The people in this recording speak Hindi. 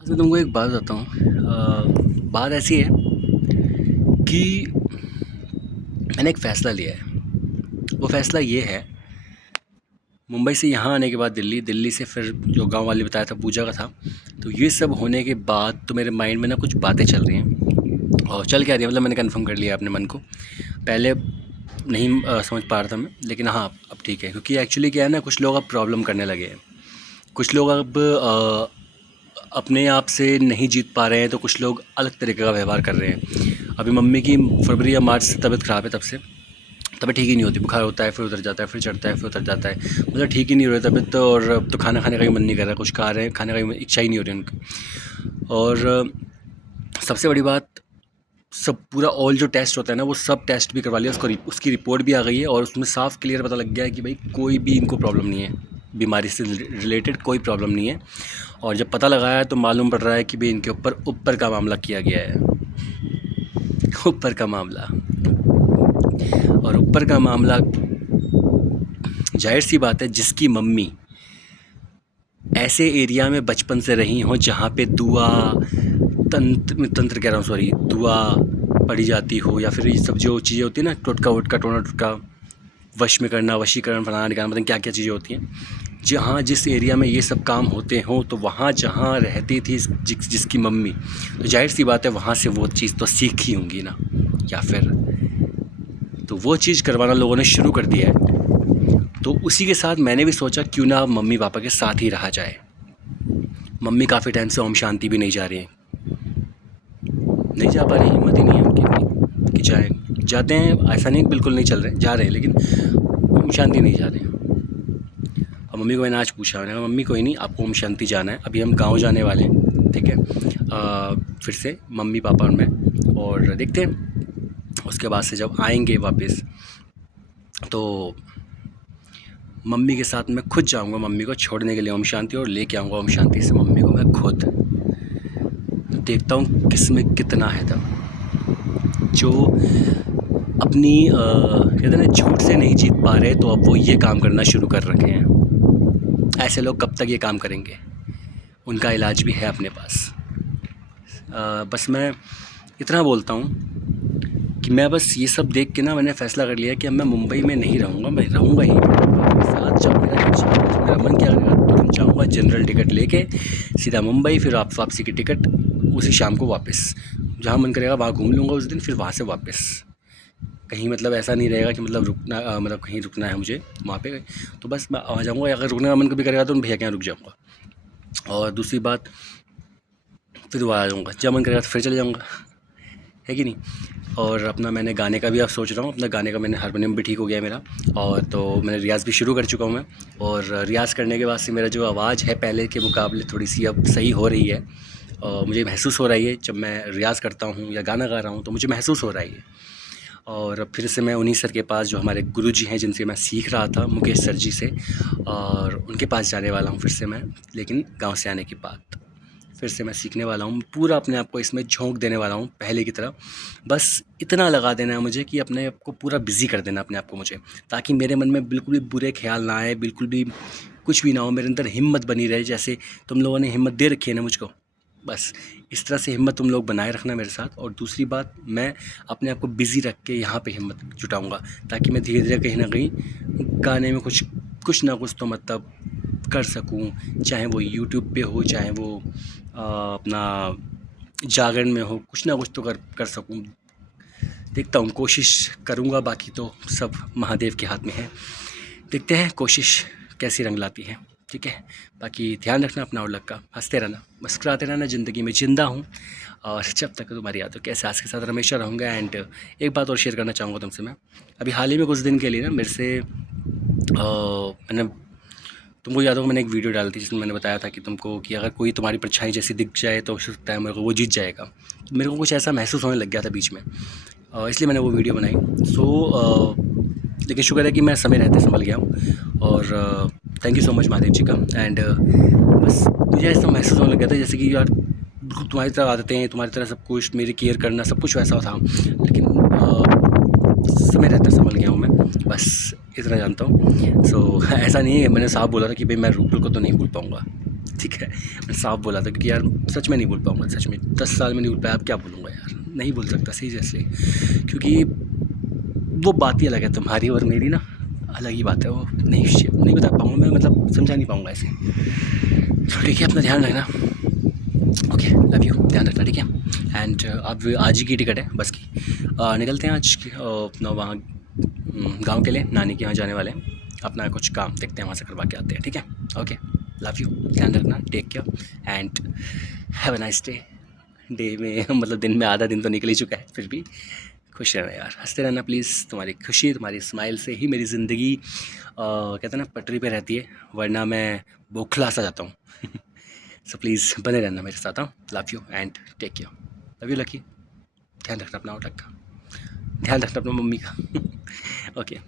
आज मैं तुमको एक बात बताता हूँ। बात ऐसी है कि मैंने एक फ़ैसला लिया है। वो फ़ैसला ये है, मुंबई से यहाँ आने के बाद दिल्ली, दिल्ली से फिर जो गांव वाले बताया था पूजा का था, तो ये सब होने के बाद तो मेरे माइंड में ना कुछ बातें चल रही हैं। और चल क्या रही है, मतलब मैंने कन्फर्म कर लिया अपने मन को। पहले नहीं समझ पा रहा था मैं, लेकिन हाँ अब ठीक है, क्योंकि एक्चुअली क्या है ना, कुछ लोग अब प्रॉब्लम करने लगे हैं। कुछ लोग अब अपने आप से नहीं जीत पा रहे हैं, तो कुछ लोग अलग तरीके का व्यवहार कर रहे हैं। अभी मम्मी की फरवरी या मार्च से तबीयत ख़राब है, तब से तबीयत ठीक ही नहीं होती। बुखार होता है, फिर उतर जाता है, फिर चढ़ता है, फिर उतर जाता है, मतलब ठीक ही नहीं हो रही तबीयत। तो और अब तो खाना खाने का भी मन नहीं कर रहा, कुछ खा रहे हैं, खाने का इच्छा ही नहीं हो रही उनकी। और सबसे बड़ी बात, सब पूरा ऑल जो टेस्ट होता है ना, वो सब टेस्ट भी करवा लिया, उसकी रिपोर्ट भी आ गई है, और उसमें साफ क्लियर पता लग गया है कि भाई कोई भी इनको प्रॉब्लम नहीं है, बीमारी से रिलेटेड कोई प्रॉब्लम नहीं है। और जब पता लगाया है तो मालूम पड़ रहा है कि भाई इनके ऊपर का मामला किया गया है। ऊपर का मामला, और ऊपर का मामला, जाहिर सी बात है, जिसकी मम्मी ऐसे एरिया में बचपन से रही हो जहाँ पे दुआ तंत्र कह रहा हूँ, सॉरी, दुआ पड़ी जाती हो, या फिर ये सब जो चीज़ें होती है ना, टोटका वोटका, टोना टोटका, वश में करना, वशीकरण, फलाना निकालना, मतलब क्या क्या चीज़ें होती हैं, जहाँ जिस एरिया में ये सब काम होते हों, तो वहाँ जहाँ रहती थी जिसकी मम्मी, तो जाहिर सी बात है वहाँ से वो चीज़ तो सीखी होंगी ना, या फिर तो वो चीज़ करवाना लोगों ने शुरू कर दिया है। तो उसी के साथ मैंने भी सोचा क्यों ना मम्मी पापा के साथ ही रहा जाए। मम्मी काफ़ी टाइम से ओम शांति भी नहीं जा रही हैं, नहीं जा पा रही, हिम्मत ही नहीं है उनकी भी कि जाए। जाते हैं, ऐसा नहीं बिल्कुल नहीं चल रहे, जा रहे हैं, लेकिन ओम शांति नहीं जा रहे हैं। और मम्मी को मैंने आज पूछा, मैंने कहा मम्मी कोई नहीं, आपको ओम शांति जाना है, अभी हम गाँव जाने वाले हैं, ठीक है, फिर से मम्मी पापा और मैं, और देखते हैं उसके बाद से जब आएंगे वापस, तो मम्मी के साथ मैं खुद जाऊंगा मम्मी को छोड़ने के लिए ओम शांति, और लेके आऊँगा ओम शांति से मम्मी को मैं खुद। देखता हूँ किस में कितना है दम। जो अपनी कहते हैं ना, झूठ से नहीं जीत पा रहे, तो अब वो ये काम करना शुरू कर रखे हैं। ऐसे लोग कब तक ये काम करेंगे, उनका इलाज भी है अपने पास। बस मैं इतना बोलता हूँ कि मैं बस ये सब देख के ना, मैंने फ़ैसला कर लिया कि अब मैं मुंबई में नहीं रहूँगा, मैं रहूँगा ही साथ। जब मेरा मन क्या करेगा तुरंत जाऊँगा, जनरल टिकट लेके सीधा मुंबई, फिर वापसी की टिकट उसी शाम को वापस, जहाँ मन करेगा वहाँ घूम लूँगा उस दिन, फिर वहाँ से वापस। कहीं मतलब ऐसा नहीं रहेगा कि मतलब रुकना, मतलब कहीं रुकना है मुझे वहाँ पे, तो बस मैं आ जाऊँगा, या अगर रुकने का मन कभी करेगा तो भैया के यहाँ रुक जाऊँगा। और दूसरी बात, फिर दोबारा आ जाऊँगा, जब मन करेगा तो फिर चले जाऊँगा, है कि नहीं। और अपना मैंने गाने का भी अब सोच रहा हूँ, अपना गाने का मैंने हारमोनियम भी ठीक हो गया है मेरा, और तो मैंने रियाज़ भी शुरू कर चुका हूँ मैं। और रियाज़ करने के बाद से मेरा जो आवाज़ है पहले के मुकाबले थोड़ी सी अब सही हो रही है, और मुझे महसूस हो रही है जब मैं रियाज़ करता हूँ या गाना गा रहा हूँ, तो मुझे महसूस हो रहा है। और फिर से मैं उन्हीं सर के पास, जो हमारे गुरुजी हैं जिनसे मैं सीख रहा था, मुकेश सर जी से, और उनके पास जाने वाला हूँ फिर से मैं, लेकिन गाँव से आने के बाद फिर से मैं सीखने वाला हूँ, पूरा अपने आप को इसमें झोंक देने वाला हूँ पहले की तरह। बस इतना लगा देना है मुझे कि अपने आप को पूरा बिज़ी कर देना अपने आप को मुझे, ताकि मेरे मन में बिल्कुल भी बुरे ख्याल ना आए, बिल्कुल भी कुछ भी ना हो, मेरे अंदर हिम्मत बनी रहे, जैसे तुम लोगों ने हिम्मत दे रखी है ना मुझको, बस इस तरह से हिम्मत तुम लोग बनाए रखना मेरे साथ। और दूसरी बात, मैं अपने आप को बिज़ी रख के यहाँ पे हिम्मत जुटाऊँगा, ताकि मैं धीरे धीरे कहीं ना कहीं गाने में कुछ ना कुछ तो मतलब कर सकूँ, चाहे वो यूट्यूब पे हो, चाहे वो अपना जागरण में हो, कुछ ना कुछ तो कर सकूँ। देखता हूँ, कोशिश करूँगा, बाकी तो सब महादेव के हाथ में है। देखते हैं कोशिश कैसी रंग लाती है, ठीक है। बाकी ध्यान रखना अपना और लग का, हंसते रहना, मुस्कुराते रहना, ज़िंदगी में जिंदा हूँ, और जब तक तुम्हारी यादों के एहसास के साथ हमेशा रहूँगा। एंड एक बात और शेयर करना चाहूँगा तुमसे मैं, अभी हाल ही में कुछ दिन के लिए ना मेरे से मैंने, तुमको याद होगा मैंने एक वीडियो डाली थी जिसमें मैंने बताया था कि तुमको, कि अगर कोई तुम्हारी परछाई जैसी दिख जाए तो हो सकता है मेरे को वो जीत जाएगा। तो मेरे को कुछ ऐसा महसूस होने लग गया था बीच में, इसलिए मैंने वो वीडियो बनाई। लेकिन शुक्र है कि मैं समय रहते संभल गया हूँ, और thank you so much Mahadev ji का। एंड बस मुझे ऐसा महसूस होने लग गया था जैसे कि यार बिल्कुल तुम्हारी तरह आदतें हैं, तुम्हारी तरह सब कुछ, मेरी केयर करना, सब कुछ वैसा था, लेकिन समय रहते संभल गया हूँ मैं, बस इतना जानता हूँ। ऐसा नहीं है, मैंने साफ बोला था कि भाई मैं रूपल को तो नहीं भूल पाऊँगा, ठीक है, मैंने साफ बोला था क्योंकि यार सच में नहीं बोल पाऊँगा, सच में 10 साल में नहीं बोल पाया, अब क्या बोलूँगा यार, नहीं बोल सकता सीरियसली, क्योंकि वो बात ही अलग है, तुम्हारी और मेरी ना अलग ही बात है, वो नहीं बता पाऊँगा मैं, मतलब समझा नहीं पाऊँगा ऐसे। तो ठीक है, अपना ध्यान रखना। ओके, लव यू, ध्यान रखना, ठीक है। एंड अब आज ही की टिकट है बस की, निकलते हैं आज अपना वहाँ गांव के लिए, नानी के यहाँ जाने वाले हैं, अपना कुछ काम देखते हैं, वहाँ से करवा के आते हैं, ठीक है। ओके, लव यू, ध्यान रखना, take care and have a nice day. Day में मतलब दिन में आधा दिन तो निकल ही चुका है, फिर भी खुश रहना यार, हंसते रहना प्लीज़, तुम्हारी खुशी तुम्हारी स्माइल से ही मेरी ज़िंदगी कहते हैं ना पटरी पे रहती है, वरना मैं बौखला सा जाता हूँ। सो प्लीज़ बने रहना मेरे साथ। हाँ, love you and take care, love you Lucky, ध्यान रखना अपना आउटलक का, ध्यान रखना अपना मम्मी का। ओके।